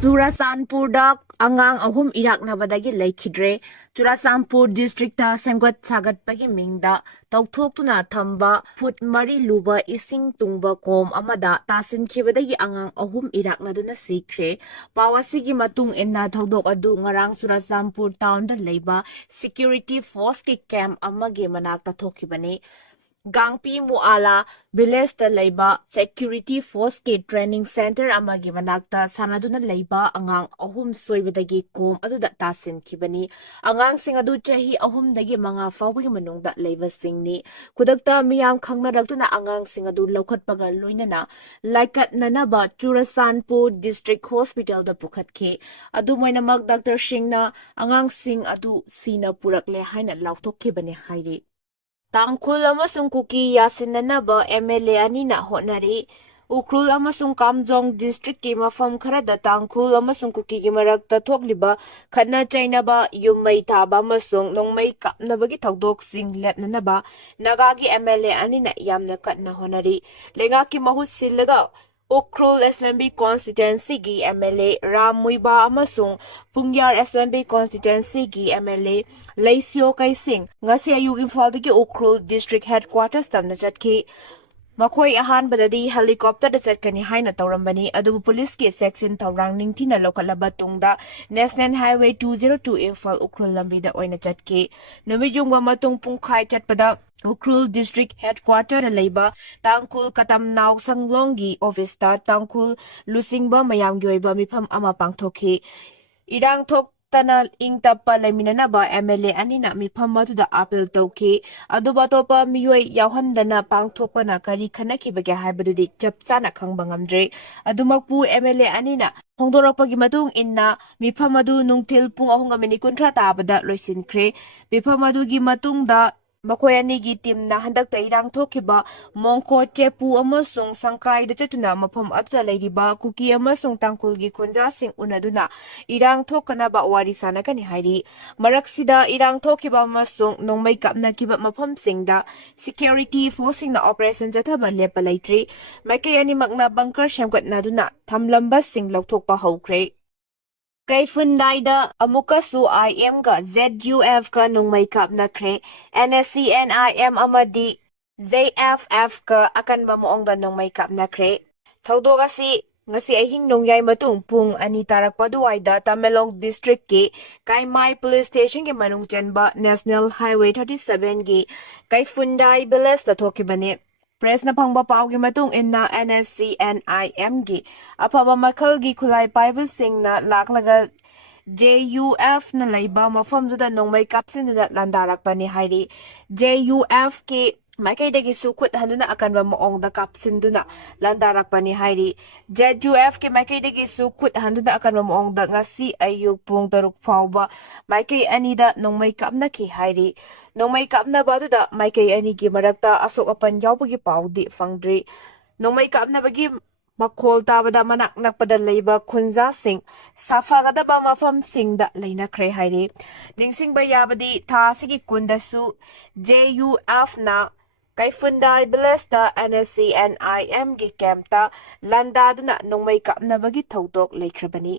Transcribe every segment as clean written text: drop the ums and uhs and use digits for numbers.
Churasanpurda angang ahum iraknabadagi lekhidre Churasanpur districta semgat sagatpagi mingda tauthokuna thamba foot mari luba ising tungba kom amada tasinkhibadagi angang ahum iraknaduna sikre pawasigi matung enna thodok adu ngarang Churasanpur town da leiba security force ki camp amage manakta thokibani Gangpi Muala village da leiba security force ke training center amagi manakta sanaduna leiba angang ahum soibadagi kom aduda tasin kibani angang sing adu chahi ahum dagi manga fawgi manungda leiba singni kudakta miyam khangnarakduna angang sing adu lokhatpaga loinana laikat nanaba Churasanpur district hospital da pukhatke adu moinamak Dr. Singna angang sing adu sina purakle haina lautokkibani hairi Tangkhul Amasung Kuki Yasinnanaba MLA anina Hotnari Ukrul Amasung Kamjong District ki mafam kharada Tangkhul Amasung Kuki ki marakta thokliba khatna chainaba yummai thaba amasung nongmai kapnabagi thodok sing letnanaba nagagi MLA anina yamna katna honari lenga ki mahut sillaga Ukrul SMB constituency gi MLA Ramuiba amasung Pungyar SMB constituency gi MLA Laisio Kaising ngasi ayug Imphaldagi Ukrul district headquarters tamna chatki Makhoi ahanbadadi helicopter da chatkani haina tawrambani adubu police ki section tawrang ningthina lokhalaba tungda National Highway 202 Imphal Ukrul lambi da oina chatki numijungwa matung pungkhai chatpada Ukrul district headquarter leiba Tangkhul katam naw sanglonggi office ta Tangkhul lusingba mayamgi oiba mifam ama pangthokhi irang thok tana ingtappa leminanaba MLA anina mifam aduda appeal tawki aduba topa miyoi yawhandana pangthokpana kari khanakibage haibadudi chapchana khangba ngamdre adumakpu MLA anina hongdorakpagi matung inna mifam adu nungthil pung 3:30 tabada loisinkhre mifam adugi matungda Makhoi anigi teamna handakta irang thokiba Mongko Chepu amasung Sangkai da chatuna mafam adda leiriba Kuki amasung Tangkhulgi khonjasing unaduna irang thokanaba wari sanakani hairi maraksida irang thokiba amasung nongmai kapnakiba mafamsingda security forcingna operation jathaba lepa leitri maikei animakna bunker semgatnaduna thamlamba sing lokthokpa haukhre Kaifundayda amukasu IM ga ZUF ka nungmay kapnakhre NSCNIM amadi ZFF ka akan ba moongda nungmay kapnakhre Thodok asi ngasi ahing nongyay matung pung ani tarakpa duwaida Tamelong district ki Kaimai police station ki manung chenba National Highway 37 ki Kaifunday village da thokibani Press na pangba paugi matung inna NSCNIM gi apaba makal gi khulai paiba sing na laklaga JUF na laiba mafam juda nongmai kapsin juda landarakpani hairi JUF ki Maikaidagi Khut handuna akanba moongda kapsin duna landarakpani hairi JUF ki Maikaidagi Khut handuna akanba moongda ngasi ayuk pung 6 fawba Maikai anida nongmai kapnaki hairi nongmai kapnaba duda Maikai anigi marakta asok apan yawbagi paudi fangdri nongmai kapnabagi makhol tabada manak nakpada leiba khunjasing safagadaba mafamsingda leinakhre hairi ningsingba yabadi thasigi kundasu JUF na Kaifunday Blesta NSCNIM gi campta landaduna nongmai kapnabagi thodok leikrabani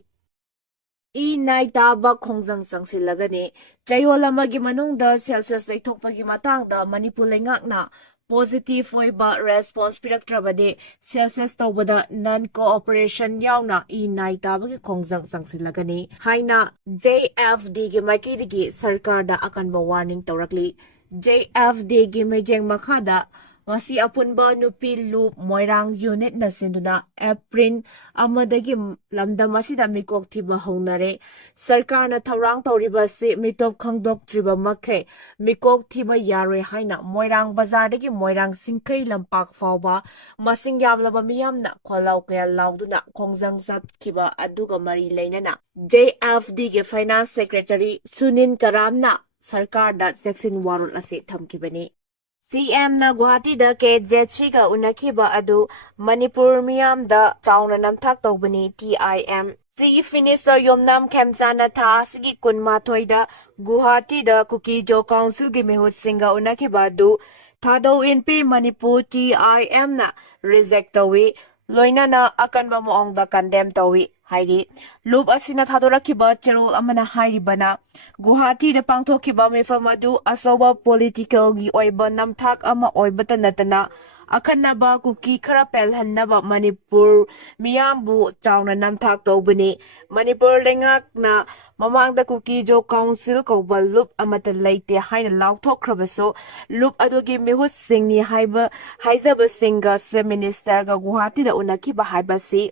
naitaba khongjang changsilagani chayolamagi manungda celsius zaithokpagi matangda Manipur lengakna positive oiba response piraktrabade celsius tawbada non cooperation yauna naitabagi khongjang changsilagani haina JFD gi maikidigi sarkarda akanba warning tawrakli JFD gi mejeng makhada ngasi apunba nupi loop moirang unit na sinduna April amadagi lamdam asida mikok thiba hongnare sarkarna thawrang tawriba si mitop khangdok triba makhe mikok thiba yaroi haina moirang bazar dagi moirang singkai lampak fawba masing yamlaba miyamna kholau kaya lauduna khongjang satkhiba aduga mari leinana JFD ge finance secretary Sunin Karamna sarkarda section warul ase thamkibani CM na Guwahati da ke Jetchiga unakiba adu Manipur miyam da chauna namthak tawbani TIM Chief Minister Yomnam Khemchana tha asigi kunmathoi da Guwahati da Kuki Jo Council gi mehut singa unakiba adu thado inpi Manipur TIM na reject tawi loinana akanba moong da condemn tawi hairi. Loop asina thadorakiba cherol amana hairibana. Guwahati da pangthokiba mifam adu asoba political gi oiba namthak ama oibata natana. Akanaba kuki khara pelhannaba Manipur miyambu chawna namthak tawbani. Manipur lengak na mamangda kuki jo council kauba loop amata laite haina laukthokrabaso loop adugi mihut singni haizaba singa se minister ga Guwahati da unakiba haibasi.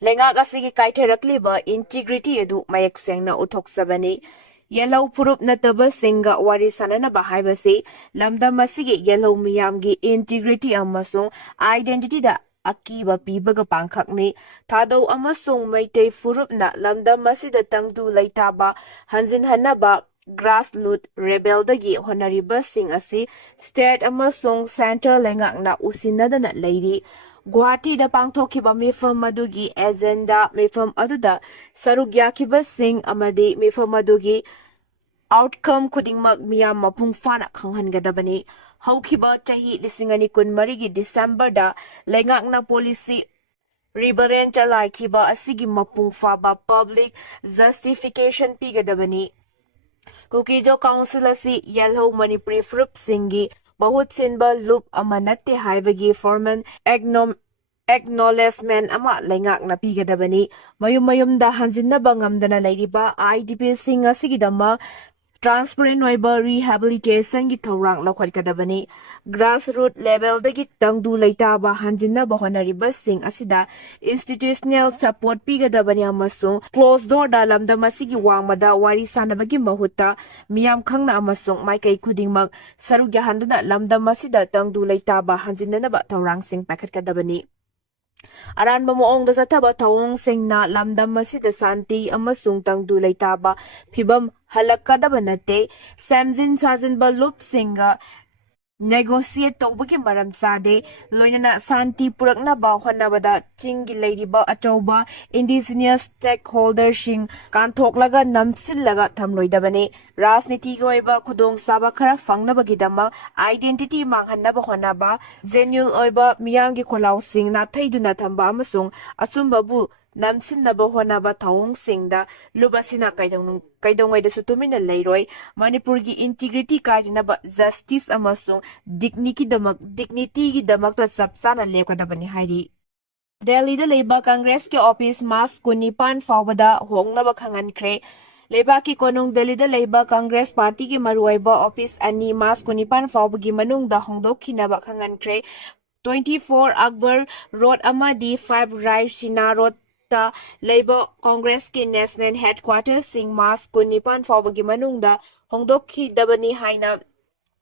Lengak asigi kaitharakliba integrity edu mayak sengna uthoksabani. Yellow purup nataba singa wari sananaba haibasi lamdam asigi yellow miyamgi integrity amasung identity da akiba pibaga pangkhakni thadau amasung maitei furupna lamdam asida tangdu laitaba hanjin hanaba grassroots rebel dagi honariba sing asi state amasung center lengakna usinadana leiri. Guwahati da pangthokiba mifam madugi agenda mifam aduda saruk yakiba sing amadi mifam madugi outcome khudingmak miyam mapung fana khanghangadabani. Haukiba chahi lisingani kun marigi December da lengakna policy Ribaren chalaikiba asigi mapung faba public justification pigadabani. Kukijo Council asi Yellow Manipuri Frup Singi Bahut Sinba Loop Amanate Haibagi Forman acknowledgement ama lengak na pigadabani. Mayum-mayumda hanjinaba ngamdana lairiba IDP sing asigidama transparent oiba rehabilitation gi thorang lakhwatkadabani. Grassroots level dagi tangdu laitaba hanjinaba honariba sing asida institutional support pigadabani amasung closed door da lamdam asigi wangmada wari sanabagi mahutta miyam khangna amasung maikai khudingmak saruk yahanduna lamdam asida tangdu laitaba hanjinanaba thorang sing pakhatkadabani. Aranba moongda sathaba thawong singna lamdam asida santi amasung tangdu laitaba phibam halakadaba nate samjin sajinba loop singa negotiate tawbagi maram sade loinana santi puraknaba honabada chingi leiriba achauba indigenous stakeholders sing kanthoklaga namsillaga thamloidabani. Rajniti goiba khudong saba khara fangnabagidama identity manghannaba honaba genuine oiba miyamgi kholau sing na thaiduna thamba amasung asumbabu namsinnaba honaba thawong singda lubasina kaidongwaida sutumina leiroi Manipurgi integrity kaidinaba justice amasung dignity gi damakta sapsana lepkadabani hairi. Delhi da leiba Congress ke office mas kunipan fawbada hongnaba khangankhre. Leiba ki konung Delhi da leiba Congress party ki maruaiba office ani mas kunipan fawbagi manungda hongdokhinaba khangankhre. 24 Akbar Road amadi 5 Raisina Road ta Labour Congress ki National Headquarters sing mas kunipan fawbagi manungda hongdokhidabani haina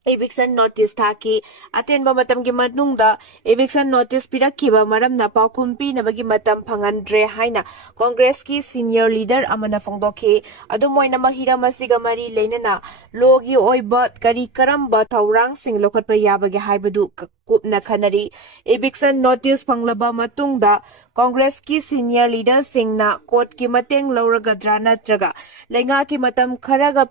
eviction notice thaki atenba matamgi manungda eviction notice pirakhiba maramna paukhum pinabagi matam phangandre haina Congress ki senior leader amana phongdokhi adumoina mahira masiga mari leinana logi oiba kari karamba thaurang sing lokhatpa yabagi haibadu kupna khanari. Eviction notice phanglaba matungda Congress ki senior leader singna court ki mateng lauragadra natraga lenga ki matam kharaga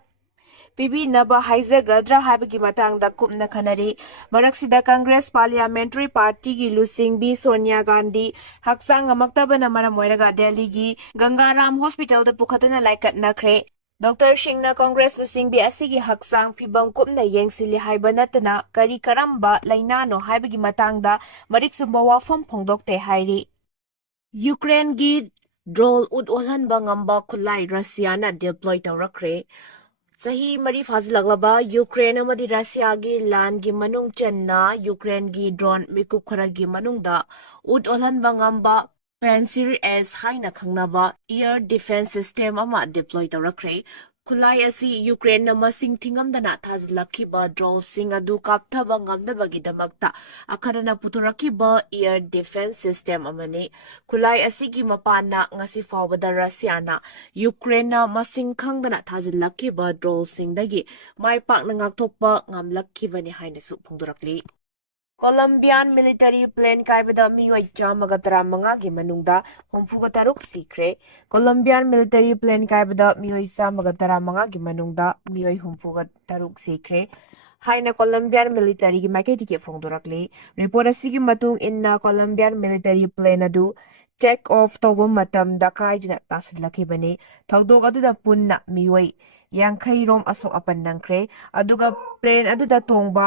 Pibi Naba Haizagadra Habagi Matangda Kupna Khanari, Maraksida Congress Parliamentary Party Gi Lusing B Sonia Gandhi, Haksang Maktabana Maramoiraga Delhi Gi, Gangaram Hospital the Pukatana Laikat Nakre, Dr. Shingna Congress Lusing B Asigi Haksang Pibam Kupna Yengsili Haibanatana, Kari Karamba, Lainano Habagi Matangda, Mariksumba Wafam Pongdokte Hairi. Ukraine Gi Drol Ud Olan Bangamba Kulai Russiana deploy Taurakre. Sahi mari fazlaglaba Ukraine amadi Russia gi land gi manung chenna Ukraine gi drone mikup khara gi manungda ud olan bangamba Pansir S haina khangnaba air defense system ama deploy tawrakre Khulai asi Ukraine na masing thingamdana thazlakiba drone sing adu kapthaba ngamdabagidamagta akharana puturakiba air defense system amani Khulai asigi mapana ngasi fawbada Russiana Ukraine na masing khangdana thazlakiba drone singdagi mai pakna ngakthokpa ngamlakkibani hainasu phungdurakli Colombian military plane kaibada miyoi chamaga taramanga gi manungda humfuga taruk sikre Colombian military plane kaibada miyoi chamaga taramanga gi manungda miyoi humfuga taruk sikre haina Colombian military gi maiketi ke phongdorakle report asigi matung inna Colombian military plane adu check of ꯇꯧꯕ ꯃꯇꯝꯗ ꯀꯥꯏꯗꯨꯅ ꯇꯥꯁꯤꯜꯂꯛꯈꯤꯕꯅꯤ꯫ ꯊꯧꯗꯣꯛ ꯑꯗꯨꯗ ꯄꯨꯟꯅ ꯃꯤꯑꯣꯏ 50 ꯑꯁꯣꯛ ꯑꯄꯟ ꯅꯪꯈ꯭ꯔꯦ꯫ ꯑꯗꯨꯒ plane ꯑꯗꯨꯗ ꯇꯣꯡꯕ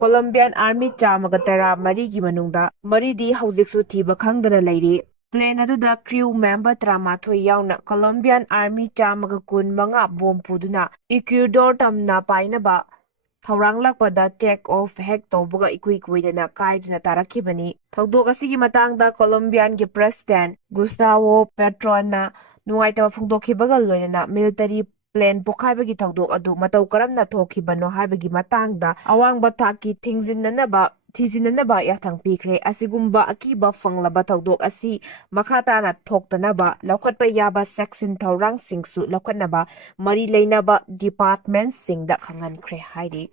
ꯀꯣꯂꯝꯕꯤꯌꯥꯟ ꯑꯥꯔꯃꯤ 113ꯒꯤ ꯃꯅꯨꯡꯗ 4ꯗꯤ ꯍꯧꯖꯤꯛꯁꯨ ꯊꯤꯕ ꯈꯪꯗꯅ ꯂꯩꯔꯤ꯫ ꯄ꯭ꯂꯦꯟ ꯑꯗꯨꯗ ꯀ꯭ꯔꯤꯎ ꯃꯦꯝꯕꯔ 13 ꯌꯥꯎꯅ ꯀꯣꯂꯝꯕꯤꯌꯥꯟ ꯑꯥꯔꯃꯤ 115 ꯕꯣꯝ ꯄꯨꯗꯨꯅ ꯏꯀ꯭ꯋꯦꯗꯣꯔ ꯇꯝꯅ ꯄꯥꯏꯅꯕ ꯊꯧꯔꯥꯡꯂꯛꯄꯗ ꯇꯦꯛ ꯑꯣꯐ ꯍꯦꯛ ꯇꯧꯕꯒ ꯏꯀꯨꯏ ꯀꯨꯏꯗꯅ ꯀꯥꯏꯗꯨꯅ ꯇꯥꯔꯛꯈꯤꯕꯅꯤ꯫ ꯊꯧꯗꯣꯛ ꯑꯁꯤꯒꯤ ꯃꯇꯥꯡꯗ ꯀꯣꯂꯝꯕꯤꯌꯥꯟꯒꯤ ꯄ꯭ꯔꯦꯁꯤꯗꯦꯟꯠ ꯒꯨꯁꯇꯥꯋꯣ ꯄꯦꯇ꯭ꯔꯣꯅ ꯅꯨꯡꯉꯥꯏꯇꯕ ꯐꯣꯡꯗꯣꯛꯈꯤꯕꯒ ꯂꯣꯏꯅꯅ ꯃꯤꯂꯤꯇꯔꯤ ꯄ꯭ꯂꯦꯟ ꯄꯣꯈꯥꯏꯕꯒꯤ ꯊꯧꯗꯣꯛ ꯑꯗꯨ ꯃꯇꯧ ꯀꯔꯝꯅ ꯊꯣꯛꯈꯤꯕꯅꯣ ꯍꯥꯏꯕꯒꯤ ꯃꯇꯥꯡꯗ ꯑꯋꯥꯡꯕ ꯊꯥꯛꯀꯤ ꯊꯤꯖꯤꯟꯅꯅꯕ ꯌꯥꯊꯪ ꯄꯤꯈ꯭ꯔꯦ꯫ ꯑꯁꯤꯒꯨꯝꯕ ꯑꯀꯤꯕ ꯐꯪꯂꯕ ꯊꯧꯗꯣꯛ ꯑꯁꯤ ꯃꯈꯥ ꯇꯥꯅ ꯊꯣꯛꯇꯅꯕ ꯂꯧꯈꯠꯄ ꯌꯥꯕ ꯆꯦꯛꯁꯤꯟ ꯊꯧꯔꯥꯡꯁꯤꯡꯁꯨ ꯂꯧꯈꯠꯅꯕ ꯃꯔꯤ ꯂꯩꯅꯕ ꯗꯤꯄꯥꯔꯠꯃꯦꯟꯠꯁꯤꯡꯗ ꯈꯪꯍꯟꯈ꯭ꯔꯦ ꯍꯥꯏꯔꯤ꯫